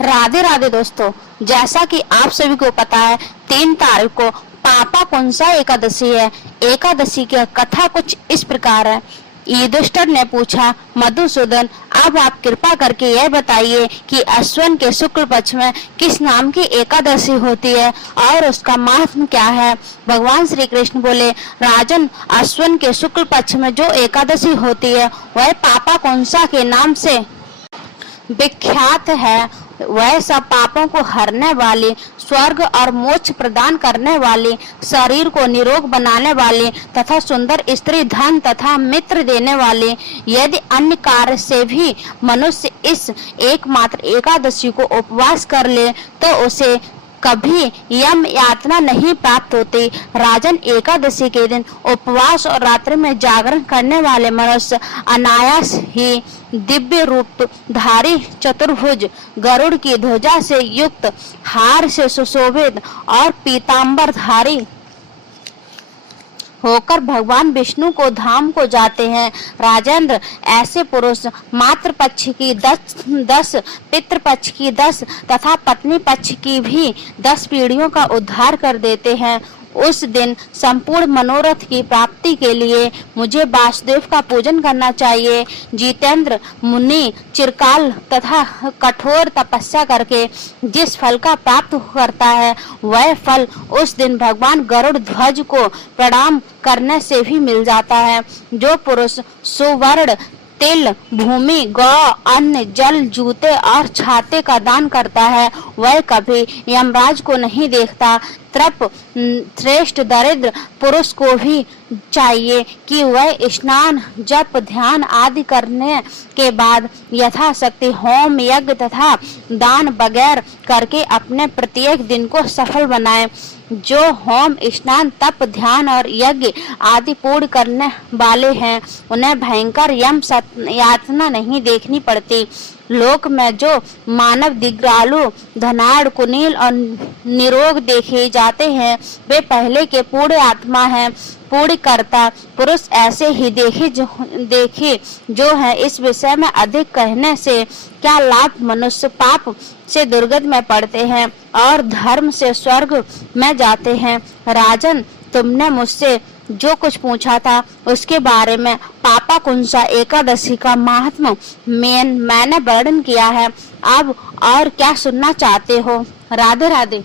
राधे राधे दोस्तों, जैसा कि आप सभी को पता है 3 तारीख को पापाकुंसा एकादशी है। एकादशी की कथा कुछ इस प्रकार है। युधिष्ठिर ने पूछा, मधुसूदन, अब आप कृपा करके यह बताइए कि अश्विन के शुक्ल पक्ष में किस नाम की एकादशी होती है और उसका महत्व क्या है। भगवान श्री कृष्ण बोले, राजन, अश्विन के शुक्ल पक्ष में जो एकादशी होती है वह पापाकुंसा के नाम से विख्यात है। वह सब पापों को हरने वाली, स्वर्ग और मोक्ष प्रदान करने वाली, शरीर को निरोग बनाने वाली तथा सुंदर स्त्री, धन तथा मित्र देने वाली। यदि अन्य कार्य से भी मनुष्य इस एकमात्र एकादशी को उपवास कर ले तो उसे कभी यम यातना नहीं प्राप्त होती। राजन, एकादशी के दिन उपवास और रात्रि में जागरण करने वाले मनुष्य अनायास ही दिव्य रूप धारी, चतुर्भुज, गरुड़ की ध्वजा से युक्त, हार से सुशोभित और पीतांबर धारी होकर भगवान विष्णु को धाम को जाते हैं। राजेंद्र, ऐसे पुरुष मातृ पक्ष की 10 पितृ पक्ष की 10 तथा पत्नी पक्ष की भी 10 पीढ़ियों का उद्धार कर देते हैं। उस दिन संपूर्ण मनोरथ की प्राप्ति के लिए मुझे वासुदेव का पूजन करना चाहिए। जितेंद्र मुनि चिरकाल तथा कठोर तपस्या करके जिस फल का प्राप्त करता है वह फल उस दिन भगवान गरुड़ ध्वज को प्रणाम करने से भी मिल जाता है। जो पुरुष सुवर्ण, तिल, भूमि, गौ, अन्न, जल, जूते और छाते का दान करता है वह कभी यमराज को नहीं देखता। तृप श्रेष्ठ दरिद्र पुरुष को भी चाहिए कि वह स्नान, जप, ध्यान आदि करने के बाद यथाशक्ति होम, यज्ञ तथा दान वगैरह करके अपने प्रत्येक दिन को सफल बनाए। जो होम, स्नान, तप, ध्यान और यज्ञ आदि पूर्ण करने वाले हैं उन्हें भयंकर यम यातना नहीं देखनी पड़ती। लोक में जो मानव दिग्रालु, धनाढ़, कुनील और निरोग देखे जाते हैं वे पहले के पूर्ण आत्मा हैं। पूर्ण कर्ता पुरुष ऐसे ही देखे जो है। इस विषय में अधिक कहने से क्या लाभ। मनुष्य पाप से दुर्गति में पड़ते हैं और धर्म से स्वर्ग में जाते हैं। राजन, तुमने मुझसे जो कुछ पूछा था उसके बारे में पापाकुंसा एकादशी का महात्म्य मैंने वर्णन किया है। अब और क्या सुनना चाहते हो। राधे राधे।